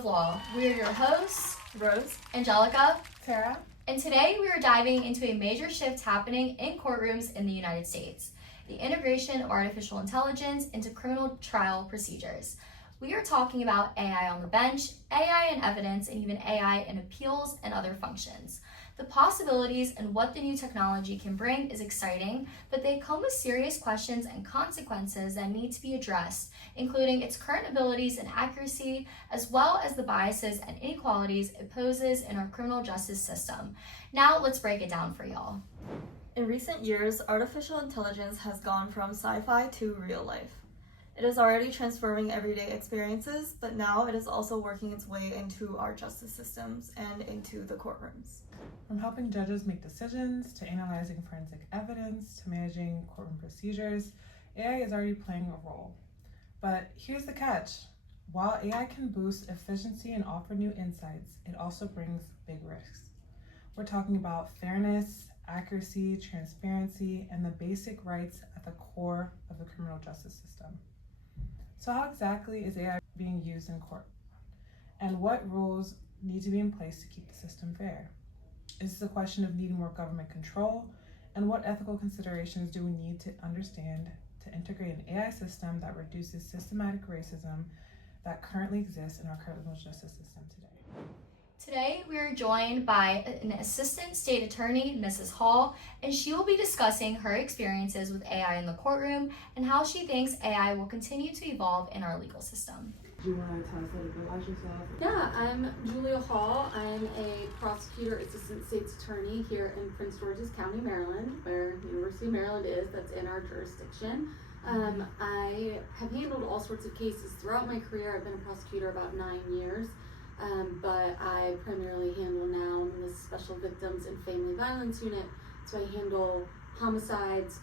of Law. We are your hosts, Rose, Angelica, Sarah, and today we are diving into a major shift happening in courtrooms in the United States, the integration of artificial intelligence into criminal trial procedures. We are talking about AI on the bench, AI in evidence, and even AI in appeals and other functions. The possibilities and what the new technology can bring is exciting, but they come with serious questions and consequences that need to be addressed, including its current abilities and accuracy, as well as the biases and inequalities it poses in our criminal justice system. Now let's break it down for y'all. in recent years, artificial intelligence has gone from sci-fi to real life. It is already transforming everyday experiences, but now it is also working its way into our justice systems and into the courtrooms. From helping judges make decisions, to analyzing forensic evidence, to managing courtroom procedures, AI is already playing a role. But here's the catch. While AI can boost efficiency and offer new insights, it also brings big risks. We're talking about fairness, accuracy, transparency, and the basic rights at the core of the criminal justice system. So how exactly is AI being used in court? And what rules need to be in place to keep the system fair? Is this a question of needing more government control? And what ethical considerations do we need to understand to integrate an AI system that reduces systematic racism that currently exists in our criminal justice system today? Today, we are joined by an Assistant State Attorney, Mrs. Hall, and she will be discussing her experiences with AI in the courtroom and how she thinks AI will continue to evolve in our legal system. Do you want to tell us a little bit about yourself? Yeah, I'm Julia Hall. I'm a prosecutor, assistant state's attorney here in Prince George's County, Maryland, where University of Maryland is. That's in our jurisdiction. I have handled all sorts of cases throughout my career. I've been a prosecutor about 9 years, but I primarily handle now in the Special Victims and Family Violence Unit. So I handle homicides,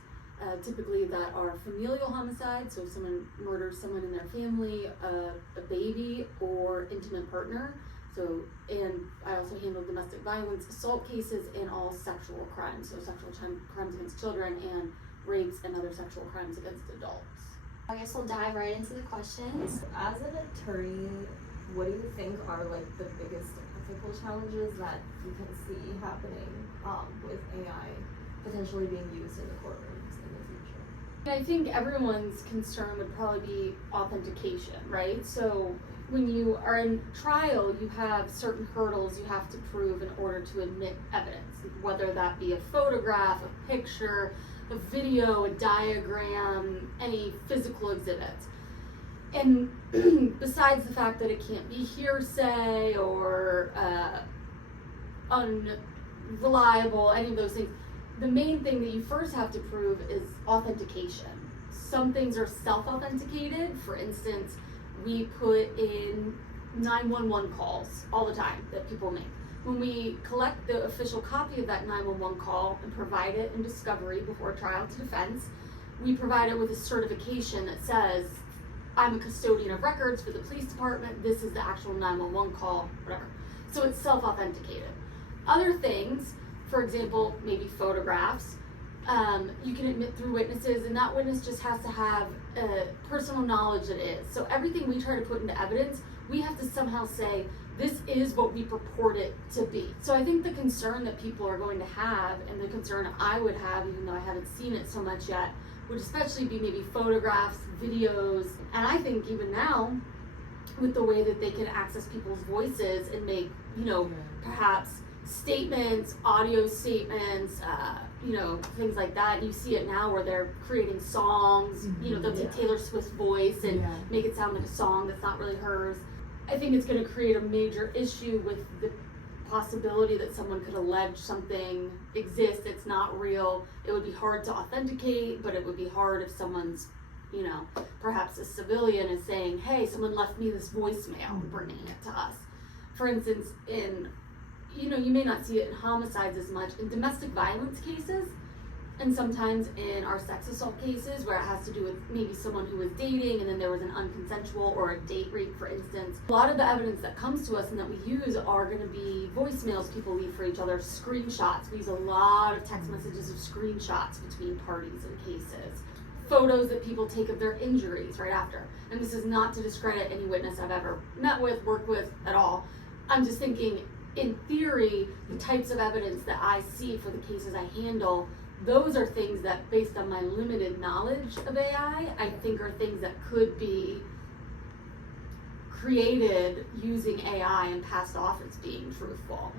typically that are familial homicides, so if someone murders someone in their family, a baby, or intimate partner. So, and I also handle domestic violence, assault cases, and all sexual crimes, so sexual crimes against children and rapes and other sexual crimes against adults. I guess we'll dive right into the questions. As an attorney, what do you think are like the biggest ethical challenges that you can see happening with AI potentially being used in the courtrooms in the future? I think everyone's concern would probably be authentication, right? So when you are in trial, you have certain hurdles you have to prove in order to admit evidence, whether that be a photograph, a picture, a video, a diagram, any physical exhibit. And besides the fact that it can't be hearsay or unreliable, any of those things, the main thing that you first have to prove is authentication. Some things are self-authenticated. For instance, we put in 911 calls all the time that people make. When we collect the official copy of that 911 call and provide it in discovery before trial to defense, we provide it with a certification that says, I'm a custodian of records for the police department, this is the actual 911 call, whatever. So it's self-authenticated. Other things, for example, maybe photographs, you can admit through witnesses, and that witness just has to have personal knowledge that it is. So everything we try to put into evidence, we have to somehow say, this is what we purport it to be. So I think the concern that people are going to have, and the concern I would have, even though I haven't seen it so much yet, would especially be maybe photographs, videos, and I think even now, with the way that they can access people's voices and make, perhaps statements, audio statements, things like that. You see it now where they're creating songs, they'll take Taylor Swift's voice and make it sound like a song that's not really hers. I think it's going to create a major issue with the possibility that someone could allege something exists, it's not real. It would be hard to authenticate, but it would be hard if someone's, perhaps a civilian is saying, hey, someone left me this voicemail and bringing it to us. For instance, you may not see it in homicides as much, in domestic violence cases, and sometimes in our sex assault cases where it has to do with maybe someone who was dating and then there was an unconsensual or a date rape, for instance. A lot of the evidence that comes to us and that we use are going to be voicemails people leave for each other, screenshots. We use a lot of text messages of screenshots between parties and cases. photos that people take of their injuries right after. And this is not to discredit any witness I've ever met with, worked with at all. I'm just thinking, in theory, the types of evidence that I see for the cases I handle, those are things that, based on my limited knowledge of AI, I think are things that could be created using AI and passed off as being truthful.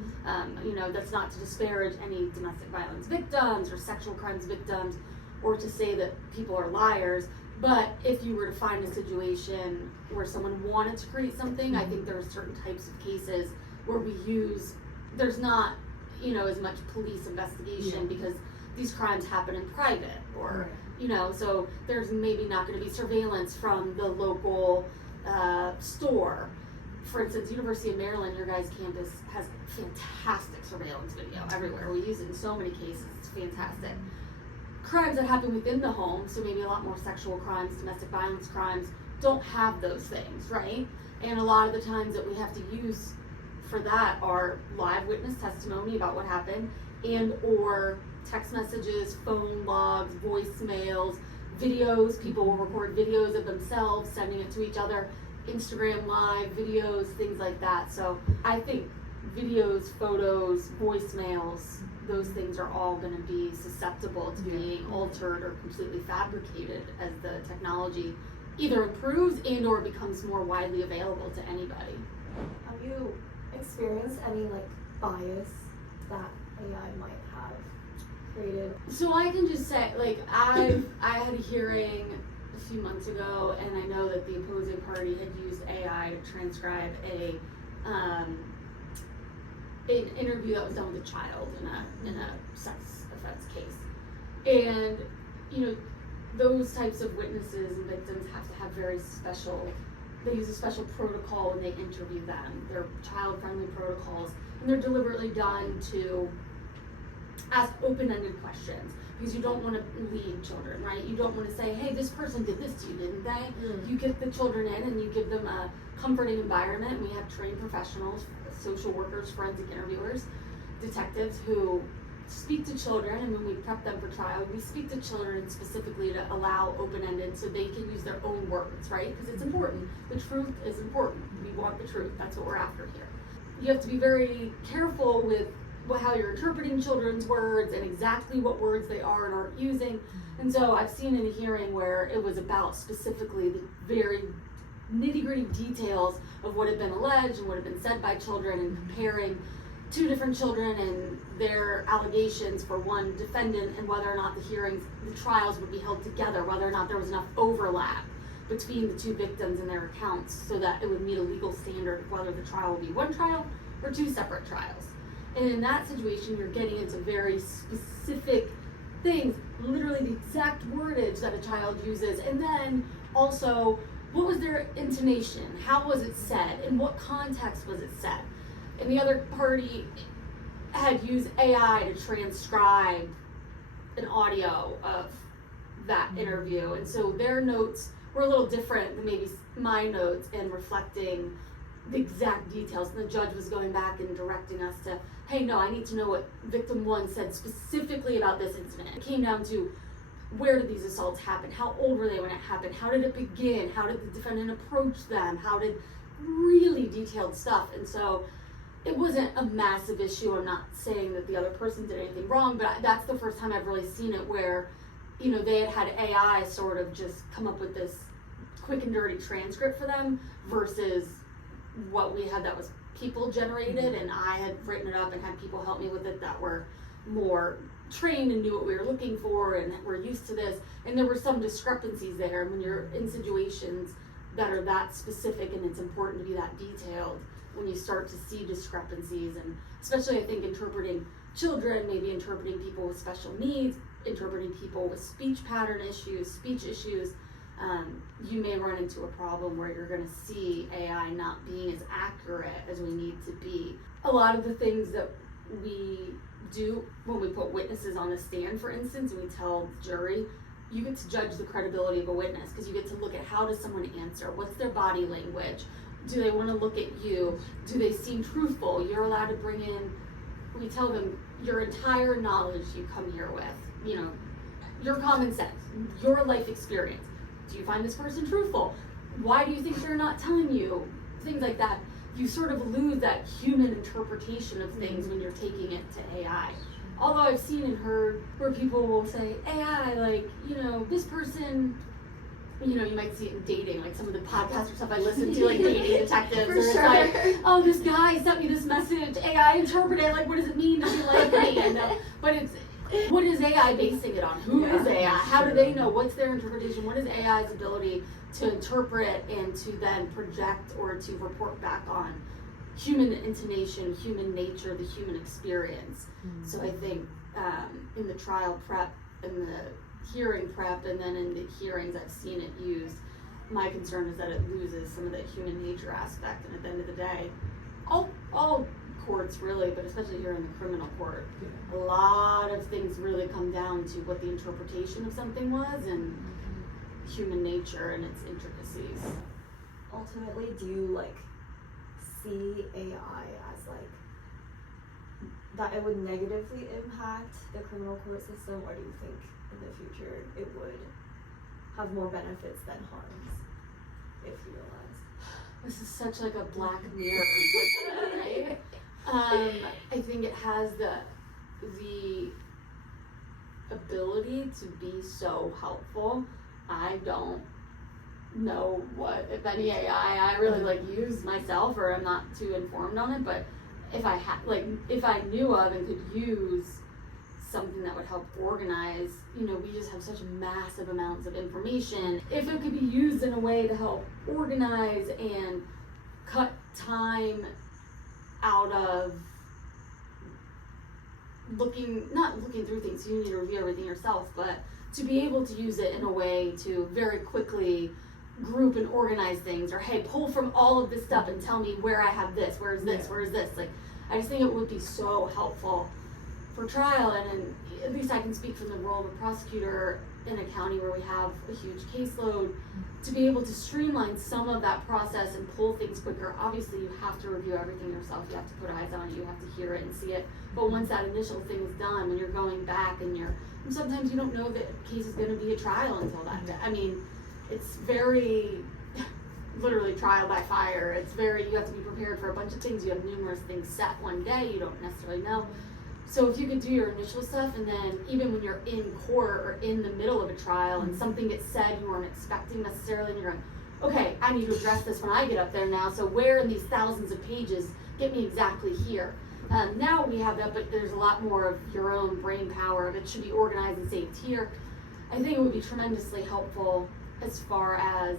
That's not to disparage any domestic violence victims or sexual crimes victims, or to say that people are liars. But if you were to find a situation where someone wanted to create something, I think there are certain types of cases where there's not, as much police investigation because these crimes happen in private, or, so there's maybe not going to be surveillance from the local store. For instance, University of Maryland, your guys' campus has fantastic surveillance video everywhere. We use it in so many cases. It's fantastic. Crimes that happen within the home, so maybe a lot more sexual crimes, domestic violence crimes, don't have those things, right? And a lot of the times that we have to use for that are live witness testimony about what happened, and or text messages, phone logs, voicemails, videos. People will record videos of themselves, sending it to each other, Instagram live videos, things like that. So I think videos, photos, voicemails, those things are all going to be susceptible to being altered or completely fabricated as the technology either improves and or becomes more widely available to anybody. Have you experienced any bias that AI might have created? So I can just say, I had a hearing a few months ago, and I know that the opposing party had used AI to transcribe an interview that was done with a child in a sex offense case. And those types of witnesses and victims have to have they use a special protocol when they interview them. They're child-friendly protocols, and they're deliberately done to ask open-ended questions, because you don't want to lead children, right? You don't want to say, hey, this person did this to you, didn't they? You get the children in and you give them a comforting environment. We have trained professionals, social workers, forensic interviewers, detectives who speak to children, and when we prep them for trial, we speak to children specifically to allow open-ended so they can use their own words, right? Because it's important. The truth is important. We want the truth. That's what we're after here. You have to be very careful with how you're interpreting children's words and exactly what words they are and aren't using. And so I've seen in a hearing where it was about specifically the very nitty-gritty details of what had been alleged and what had been said by children, and comparing two different children and their allegations for one defendant, and whether or not the trials would be held together, whether or not there was enough overlap between the two victims and their accounts so that it would meet a legal standard of whether the trial would be one trial or two separate trials. And in that situation, you're getting into very specific things, literally the exact wordage that a child uses, and then also what was their intonation, how was it said, in what context was it said. And the other party had used AI to transcribe an audio of that interview, and so their notes were a little different than maybe my notes in reflecting the exact details. And the judge was going back and directing us to, hey, no, I need to know what victim one said specifically about this incident. It came down to, where did these assaults happen? How old were they when it happened? How did it begin? How did the defendant approach them? How did really detailed stuff? And so it wasn't a massive issue. I'm not saying that the other person did anything wrong, but that's the first time I've really seen it where, they had AI sort of just come up with this quick and dirty transcript for them versus what we had that was people generated, and I had written it up and had people help me with it that were more trained and knew what we were looking for and were used to this. And there were some discrepancies there, and when you're in situations that are that specific and it's important to be that detailed, when you start to see discrepancies, and especially I think interpreting children, maybe interpreting people with special needs, interpreting people with speech pattern issues, speech issues, you may run into a problem where you're going to see AI not being as accurate as we need to be. A lot of the things that we do when we put witnesses on a stand, for instance, and we tell the jury, you get to judge the credibility of a witness, because you get to look at how does someone answer, what's their body language, do they want to look at you, do they seem truthful. You're allowed to bring in, we tell them, your entire knowledge you come here with, your common sense, your life experience. Do you find this person truthful? Why do you think they're not telling you? Things like that. You sort of lose that human interpretation of things when you're taking it to AI. Although I've seen and heard where people will say, AI, like, this person, you might see it in dating, like some of the podcasts or stuff I listen to, like dating detectives, For or it's sure. like, oh, this guy sent me this message, AI interpret it, like, what does it mean to be like me? But it's, what is AI basing it on? Who is AI? How do they know? What's their interpretation? What is AI's ability to interpret and to then project or to report back on human intonation, human nature, the human experience? So I think in the trial prep, in the hearing prep, and then in the hearings I've seen it used, my concern is that it loses some of that human nature aspect, and at the end of the day, all courts really, but especially here in the criminal court, a lot of things really come down to what the interpretation of something was and human nature and its intricacies. Ultimately, do you see AI as that it would negatively impact the criminal court system, or do you think in the future it would have more benefits than harms, if you realize? This is such a Black Mirror, right? I think it has the ability to be so helpful. I don't know what, if any AI I really use myself, or I'm not too informed on it, but if I if I knew of and could use something that would help organize, we just have such massive amounts of information. If it could be used in a way to help organize and cut time out of not looking through things, so you need to review everything yourself, but to be able to use it in a way to very quickly group and organize things, or hey, pull from all of this stuff and tell me where I have this, where's this, where's this. I just think it would be so helpful for trial, and at least I can speak from the role of a prosecutor in a county where we have a huge caseload, to be able to streamline some of that process and pull things quicker. Obviously, you have to review everything yourself. You have to put eyes on it. You have to hear it and see it. But once that initial thing is done, when you're going back and sometimes you don't know that a case is going to be a trial until that day. I mean, it's very literally trial by fire. It's you have to be prepared for a bunch of things. You have numerous things set one day. You don't necessarily know. So if you could do your initial stuff, and then even when you're in court or in the middle of a trial and something gets said you weren't expecting necessarily, and you're going, okay, I need to address this when I get up there now, so where in these thousands of pages, get me exactly here. Now we have that, but there's a lot more of your own brain power. It should be organized and saved here. I think it would be tremendously helpful as far as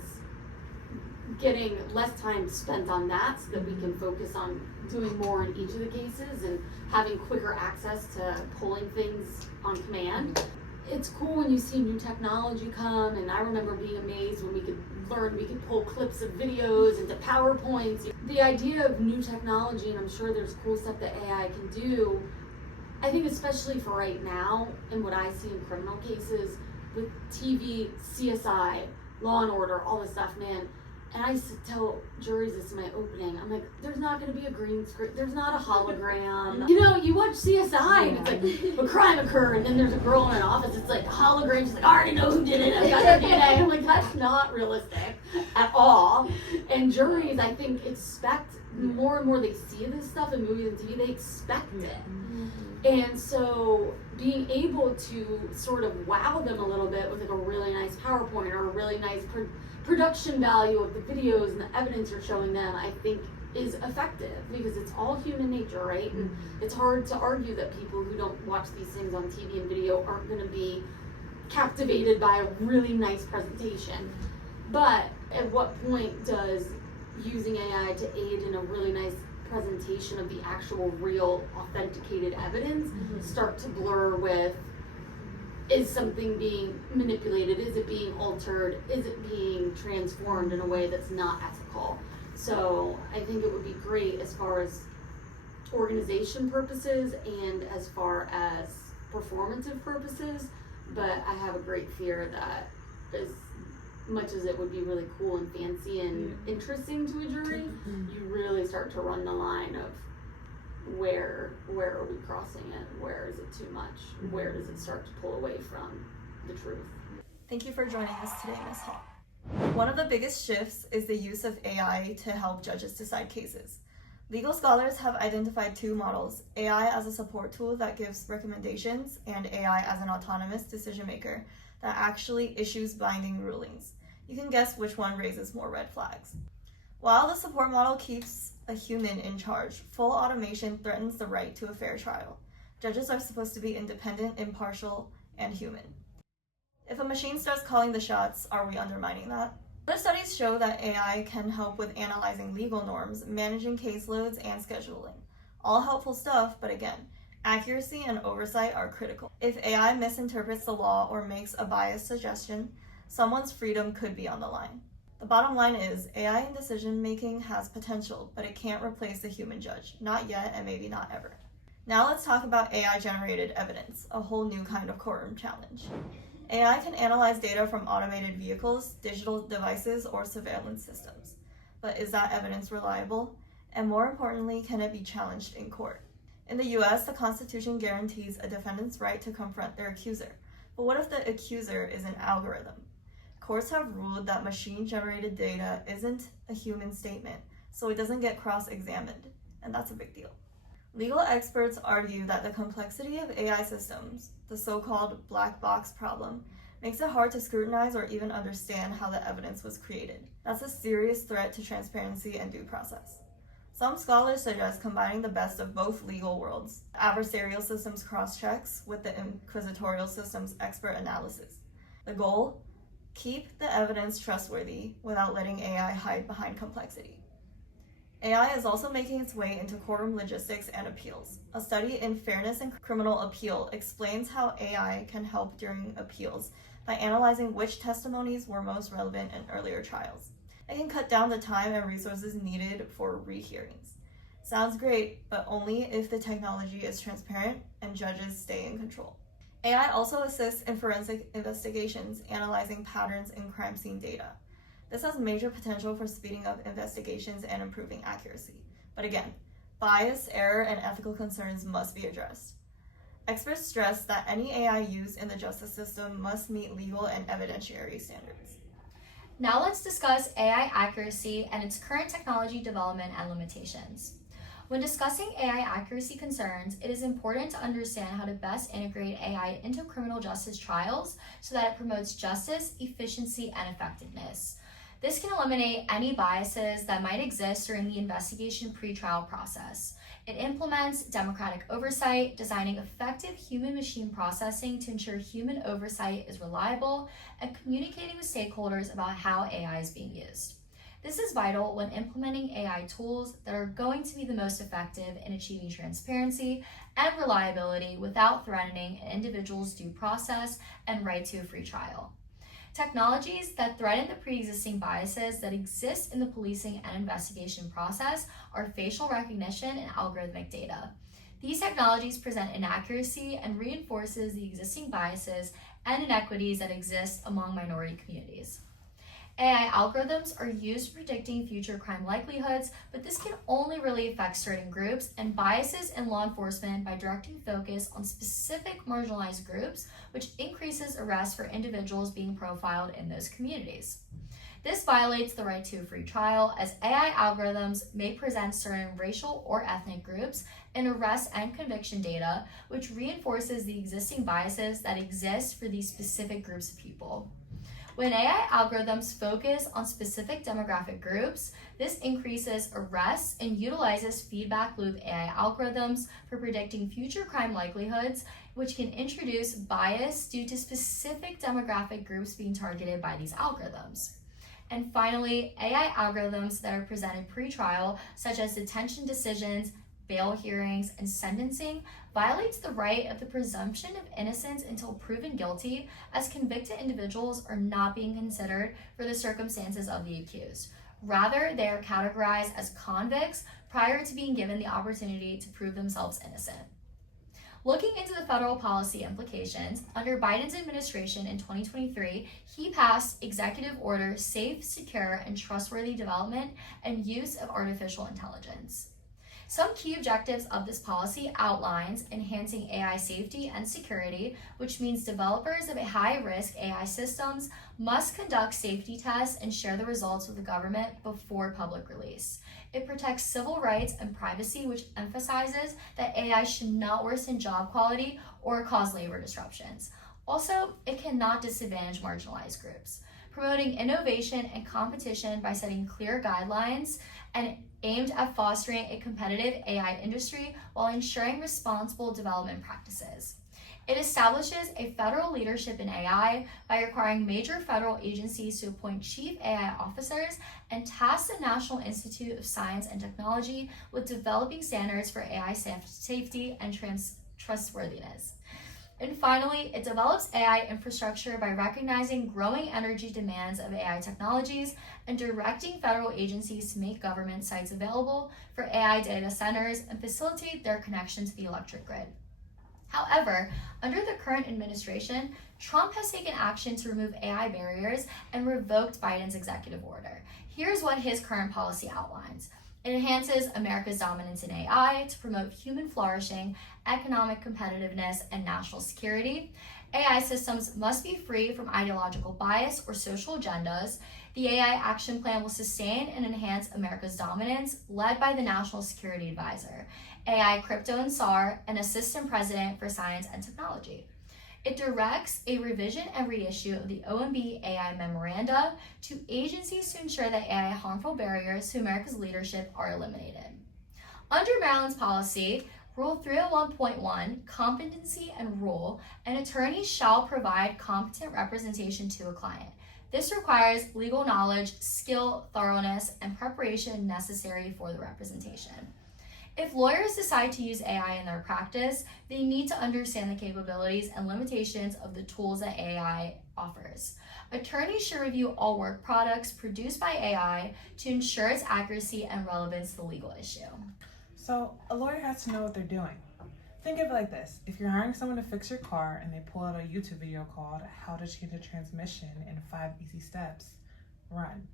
getting less time spent on that, so that we can focus on doing more in each of the cases and having quicker access to pulling things on command. It's cool when you see new technology come, and I remember being amazed when we could pull clips of videos into PowerPoints. The idea of new technology, and I'm sure there's cool stuff that AI can do, I think especially for right now, and what I see in criminal cases, with TV, CSI, Law and Order, all this stuff, man. And I used to tell juries this in my opening. I'm like, there's not going to be a green screen. There's not a hologram. You watch CSI, and it's like, a crime occurred, and then there's a girl in an office. It's like a hologram. She's like, I already know who did it. I got their DNA. I'm like, that's not realistic at all. And juries, I think, expect more and more they see this stuff in movies and TV, they expect it. And so being able to sort of wow them a little bit with a really nice PowerPoint or a really nice production value of the videos and the evidence you're showing them, I think is effective, because it's all human nature, right? And it's hard to argue that people who don't watch these things on TV and video aren't going to be captivated by a really nice presentation. But at what point does using AI to aid in a really nice presentation of the actual real authenticated evidence start to blur with, is something being manipulated? Is it being altered? Is it being transformed in a way that's not ethical? So I think it would be great as far as organization purposes and as far as performative purposes, but I have a great fear that as much as it would be really cool and fancy and interesting to a jury, you really start to run the line of where are we crossing it? Where is it too much? Where does it start to pull away from the truth. Thank you for joining us today, Ms. Hall. One of the biggest shifts is the use of AI to help judges decide cases. Legal scholars have identified two models, AI as a support tool that gives recommendations, and AI as an autonomous decision maker that actually issues binding rulings. You can guess which one raises more red flags. While the support model keeps a human in charge, full automation threatens the right to a fair trial. Judges are supposed to be independent, impartial, and human. If a machine starts calling the shots, are we undermining that? Other studies show that AI can help with analyzing legal norms, managing caseloads, and scheduling. All helpful stuff, but again, accuracy and oversight are critical. If AI misinterprets the law or makes a biased suggestion, someone's freedom could be on the line. The bottom line is, AI in decision making has potential, but it can't replace the human judge. Not yet, and maybe not ever. Now let's talk about AI-generated evidence, a whole new kind of courtroom challenge. AI can analyze data from automated vehicles, digital devices, or surveillance systems. But is that evidence reliable? And more importantly, can it be challenged in court? In the US, the Constitution guarantees a defendant's right to confront their accuser. But what if the accuser is an algorithm? Courts have ruled that machine-generated data isn't a human statement, so it doesn't get cross-examined, and that's a big deal. Legal experts argue that the complexity of AI systems, the so-called black box problem, makes it hard to scrutinize or even understand how the evidence was created. That's a serious threat to transparency and due process. Some scholars suggest combining the best of both legal worlds, the adversarial system's cross-checks with the inquisitorial system's expert analysis. The goal? Keep the evidence trustworthy without letting AI hide behind complexity. AI is also making its way into courtroom logistics and appeals. A study in Fairness in Criminal Appeal explains how AI can help during appeals by analyzing which testimonies were most relevant in earlier trials. It can cut down the time and resources needed for rehearings. Sounds great, but only if the technology is transparent and judges stay in control. AI also assists in forensic investigations, analyzing patterns in crime scene data. This has major potential for speeding up investigations and improving accuracy. But again, bias, error, and ethical concerns must be addressed. Experts stress that any AI used in the justice system must meet legal and evidentiary standards. Now let's discuss AI accuracy and its current technology development and limitations. When discussing AI accuracy concerns, it is important to understand how to best integrate AI into criminal justice trials so that it promotes justice, efficiency, and effectiveness. This can eliminate any biases that might exist during the investigation pretrial process. It implements democratic oversight, designing effective human-machine processing to ensure human oversight is reliable, and communicating with stakeholders about how AI is being used. This is vital when implementing AI tools that are going to be the most effective in achieving transparency and reliability without threatening an individual's due process and right to a free trial. Technologies that threaten the pre-existing biases that exist in the policing and investigation process are facial recognition and algorithmic data. These technologies present inaccuracy and reinforces the existing biases and inequities that exist among minority communities. AI algorithms are used for predicting future crime likelihoods, but this can only really affect certain groups and biases in law enforcement by directing focus on specific marginalized groups, which increases arrests for individuals being profiled in those communities. This violates the right to a free trial, as AI algorithms may present certain racial or ethnic groups in arrest and conviction data, which reinforces the existing biases that exist for these specific groups of people. When AI algorithms focus on specific demographic groups, this increases arrests and utilizes feedback loop AI algorithms for predicting future crime likelihoods, which can introduce bias due to specific demographic groups being targeted by these algorithms. And finally, AI algorithms that are presented pre-trial, such as detention decisions, bail hearings, and sentencing, violates the right of the presumption of innocence until proven guilty, as convicted individuals are not being considered for the circumstances of the accused. Rather, they are categorized as convicts prior to being given the opportunity to prove themselves innocent. Looking into the federal policy implications, under Biden's administration in 2023, he passed Executive Order Safe, Secure, and Trustworthy Development and Use of Artificial Intelligence. Some key objectives of this policy outlines enhancing AI safety and security, which means developers of high-risk AI systems must conduct safety tests and share the results with the government before public release. It protects civil rights and privacy, which emphasizes that AI should not worsen job quality or cause labor disruptions. Also, it cannot disadvantage marginalized groups. Promoting innovation and competition by setting clear guidelines and aimed at fostering a competitive AI industry while ensuring responsible development practices. It establishes a federal leadership in AI by requiring major federal agencies to appoint chief AI officers and task the National Institute of Science and Technology with developing standards for AI safety and trustworthiness. And finally, it develops AI infrastructure by recognizing growing energy demands of AI technologies and directing federal agencies to make government sites available for AI data centers and facilitate their connection to the electric grid. However, under the current administration, Trump has taken action to remove AI barriers and revoked Biden's executive order. Here's what his current policy outlines. It enhances America's dominance in AI to promote human flourishing, economic competitiveness, and national security. AI systems must be free from ideological bias or social agendas. The AI Action Plan will sustain and enhance America's dominance, led by the National Security Advisor, AI, Crypto, and SAR, and Assistant President for Science and Technology. It directs a revision and reissue of the OMB AI memoranda to agencies to ensure that AI harmful barriers to America's leadership are eliminated. Under Maryland's policy, Rule 301.1, Competency and Rule, an attorney shall provide competent representation to a client. This requires legal knowledge, skill, thoroughness, and preparation necessary for the representation. If lawyers decide to use AI in their practice, they need to understand the capabilities and limitations of the tools that AI offers. Attorneys should review all work products produced by AI to ensure its accuracy and relevance to the legal issue. So a lawyer has to know what they're doing. Think of it like this. If you're hiring someone to fix your car and they pull out a YouTube video called How to Change a Transmission in 5 Easy Steps, run.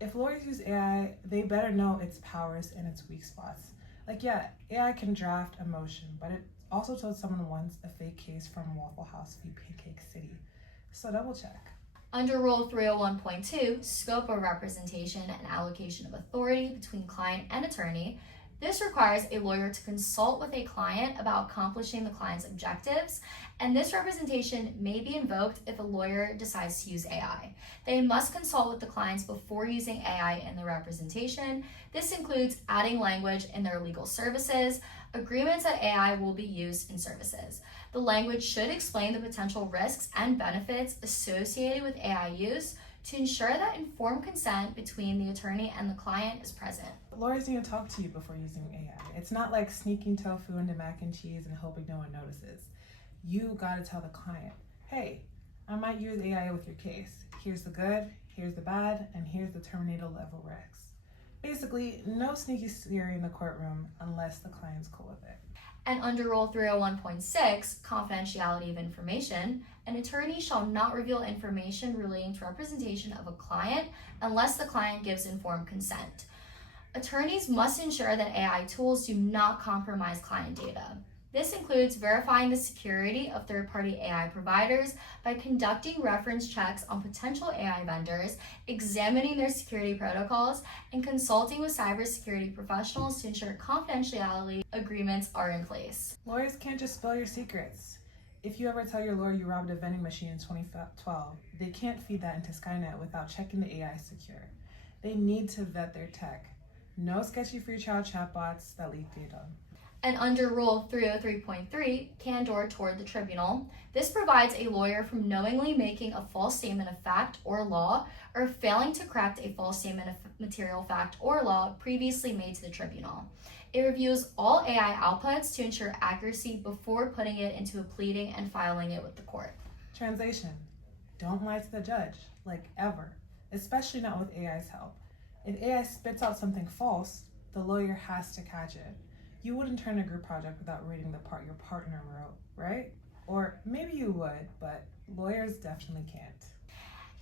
If lawyers use AI, they better know its powers and its weak spots. Like, yeah, AI can draft a motion, but it also told someone once a fake case from Waffle House v. Pancake City. So double check. Under Rule 301.2, Scope of Representation and Allocation of Authority between Client and Attorney, this requires a lawyer to consult with a client about accomplishing the client's objectives, and this representation may be invoked if a lawyer decides to use AI. They must consult with the clients before using AI in the representation. This includes adding language in their legal services, agreements that AI will be used in services. The language should explain the potential risks and benefits associated with AI use to ensure that informed consent between the attorney and the client is present. Lawyers need to talk to you before using AI. It's not like sneaking tofu into mac and cheese and hoping no one notices. You gotta tell the client, hey, I might use AI with your case. Here's the good, here's the bad, and here's the terminator level risks. Basically, no sneaky theory in the courtroom unless the client's cool with it. And under Rule 301.6, Confidentiality of Information, an attorney shall not reveal information relating to representation of a client unless the client gives informed consent. Attorneys must ensure that AI tools do not compromise client data. This includes verifying the security of third-party AI providers by conducting reference checks on potential AI vendors, examining their security protocols, and consulting with cybersecurity professionals to ensure confidentiality agreements are in place. Lawyers can't just spill your secrets. If you ever tell your lawyer you robbed a vending machine in 2012, they can't feed that into Skynet without checking the AI is secure. They need to vet their tech. No sketchy free trial chatbots that leak data. And under Rule 303.3, candor toward the tribunal, this provides a lawyer from knowingly making a false statement of fact or law or failing to correct a false statement of material fact or law previously made to the tribunal. It reviews all AI outputs to ensure accuracy before putting it into a pleading and filing it with the court. Translation: don't lie to the judge, like ever, especially not with AI's help. If AI spits out something false, the lawyer has to catch it. You wouldn't turn a group project without reading the part your partner wrote, right? Or maybe you would, but lawyers definitely can't.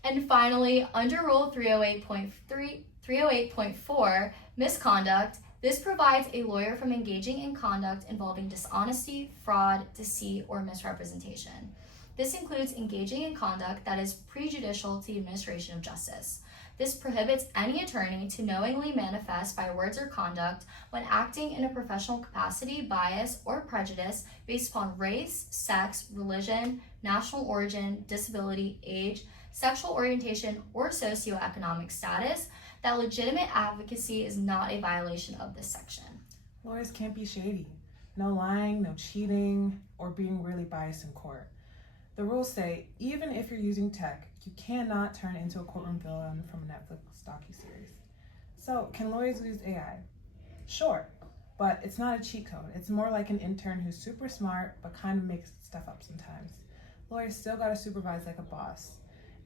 And finally, under Rule 308.4, misconduct, This provides a lawyer from engaging in conduct involving dishonesty, fraud, deceit, or misrepresentation. This includes engaging in conduct that is prejudicial to the administration of justice. This prohibits any attorney to knowingly manifest by words or conduct when acting in a professional capacity bias or prejudice based upon race, sex, religion, national origin, disability, age, sexual orientation, or socioeconomic status. That legitimate advocacy is not a violation of this section. Lawyers can't be shady. No lying, no cheating, or being really biased in court. The rules say even if you're using tech, you cannot turn into a courtroom villain from a Netflix docuseries. So, can lawyers use AI? Sure, but it's not a cheat code. It's more like an intern who's super smart but kind of makes stuff up sometimes. Lawyers still gotta supervise like a boss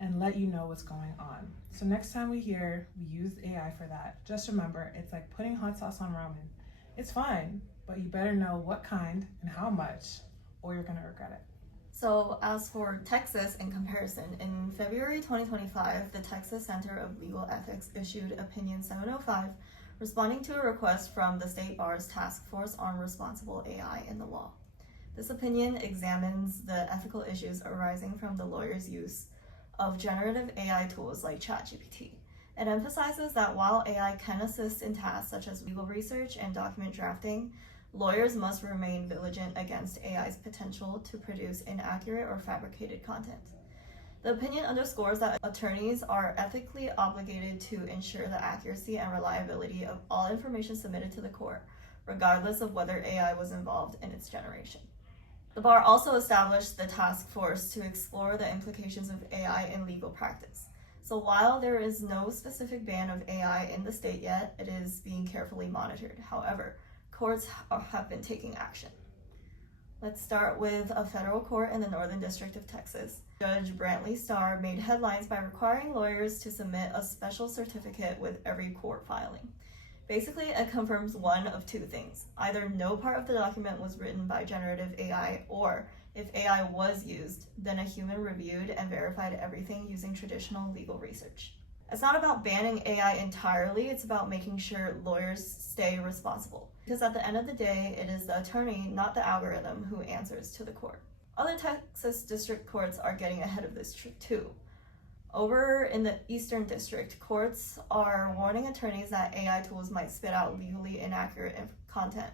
and let you know what's going on. So next time we hear we use AI for that, just remember it's like putting hot sauce on ramen. It's fine, but you better know what kind and how much, or you're gonna regret it. So as for Texas in comparison, in February 2025, the Texas Center of Legal Ethics issued Opinion 705, responding to a request from the State Bar's Task Force on Responsible AI in the Law. This opinion examines the ethical issues arising from the lawyer's use of generative AI tools like ChatGPT. It emphasizes that while AI can assist in tasks such as legal research and document drafting, lawyers must remain vigilant against AI's potential to produce inaccurate or fabricated content. The opinion underscores that attorneys are ethically obligated to ensure the accuracy and reliability of all information submitted to the court, regardless of whether AI was involved in its generation. The bar also established the task force to explore the implications of AI in legal practice. So while there is no specific ban of AI in the state yet, it is being carefully monitored. However, courts have been taking action. Let's start with a federal court in the Northern District of Texas. Judge Brantley Starr made headlines by requiring lawyers to submit a special certificate with every court filing. Basically, it confirms one of two things. Either no part of the document was written by generative AI, or if AI was used, then a human reviewed and verified everything using traditional legal research. It's not about banning AI entirely, it's about making sure lawyers stay responsible. Because at the end of the day, it is the attorney, not the algorithm, who answers to the court. Other Texas district courts are getting ahead of this too. Over in the Eastern District, courts are warning attorneys that AI tools might spit out legally inaccurate content.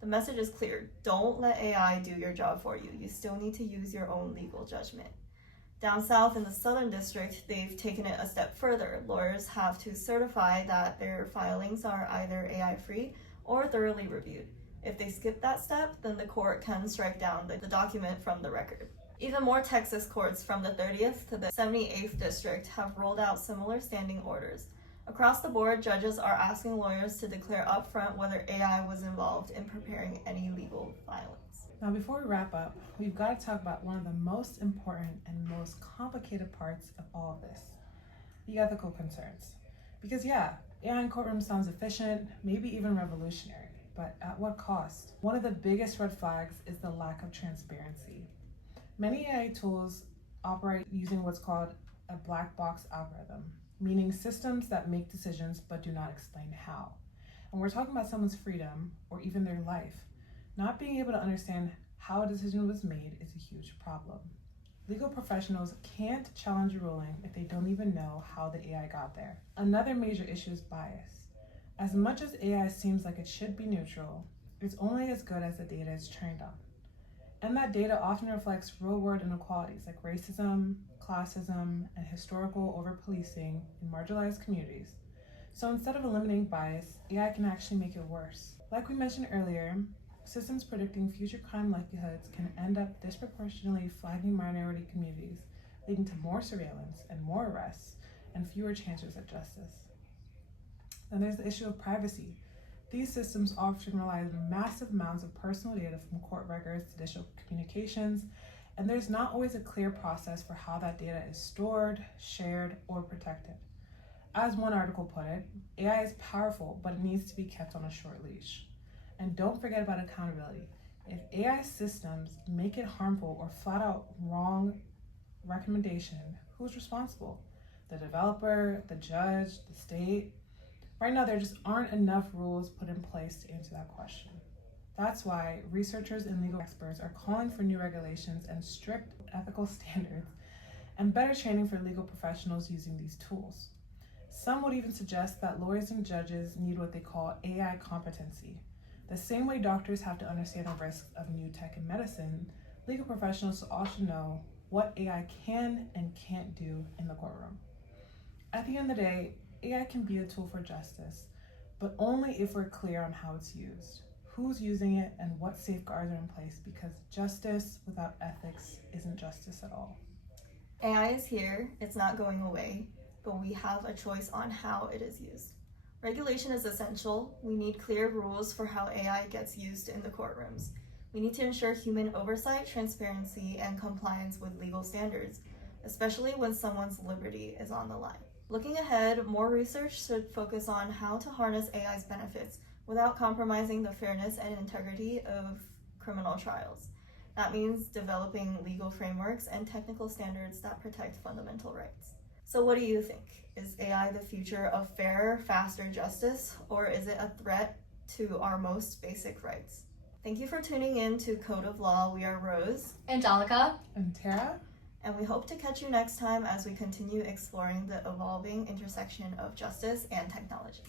The message is clear. Don't let AI do your job for you. You still need to use your own legal judgment. Down south in the Southern District, they've taken it a step further. Lawyers have to certify that their filings are either AI-free or thoroughly reviewed. If they skip that step, then the court can strike down the document from the record. Even more Texas courts from the 30th to the 78th District have rolled out similar standing orders. Across the board, judges are asking lawyers to declare upfront whether AI was involved in preparing any legal filings. Now before we wrap up, we've got to talk about one of the most important and most complicated parts of all of this, the ethical concerns. Because AI in courtrooms sounds efficient, maybe even revolutionary, but at what cost? One of the biggest red flags is the lack of transparency. Many AI tools operate using what's called a black box algorithm, meaning systems that make decisions but do not explain how. And we're talking about someone's freedom or even their life. Not being able to understand how a decision was made is a huge problem. Legal professionals can't challenge a ruling if they don't even know how the AI got there. Another major issue is bias. As much as AI seems like it should be neutral, it's only as good as the data is trained on. And that data often reflects real-world inequalities like racism, classism, and historical over-policing in marginalized communities. So instead of eliminating bias, AI can actually make it worse. Like we mentioned earlier, systems predicting future crime likelihoods can end up disproportionately flagging minority communities, leading to more surveillance and more arrests and fewer chances at justice. Then there's the issue of privacy. These systems often rely on massive amounts of personal data from court records to digital communications, and there's not always a clear process for how that data is stored, shared, or protected. As one article put it, AI is powerful, but it needs to be kept on a short leash. And don't forget about accountability. If AI systems make it harmful or flat out wrong recommendation, who's responsible? The developer, the judge, the state? Right now, there just aren't enough rules put in place to answer that question. That's why researchers and legal experts are calling for new regulations and strict ethical standards and better training for legal professionals using these tools. Some would even suggest that lawyers and judges need what they call AI competency. The same way doctors have to understand the risks of new tech in medicine, legal professionals also know what AI can and can't do in the courtroom. At the end of the day, AI can be a tool for justice, but only if we're clear on how it's used, who's using it, and what safeguards are in place, because justice without ethics isn't justice at all. AI is here, it's not going away, but we have a choice on how it is used. Regulation is essential. We need clear rules for how AI gets used in the courtrooms. We need to ensure human oversight, transparency, and compliance with legal standards, especially when someone's liberty is on the line. Looking ahead, more research should focus on how to harness AI's benefits without compromising the fairness and integrity of criminal trials. That means developing legal frameworks and technical standards that protect fundamental rights. So what do you think? Is AI the future of fairer, faster justice, or is it a threat to our most basic rights? Thank you for tuning in to Code of Law. We are Rose. Angelica. And Tara? And we hope to catch you next time as we continue exploring the evolving intersection of justice and technology.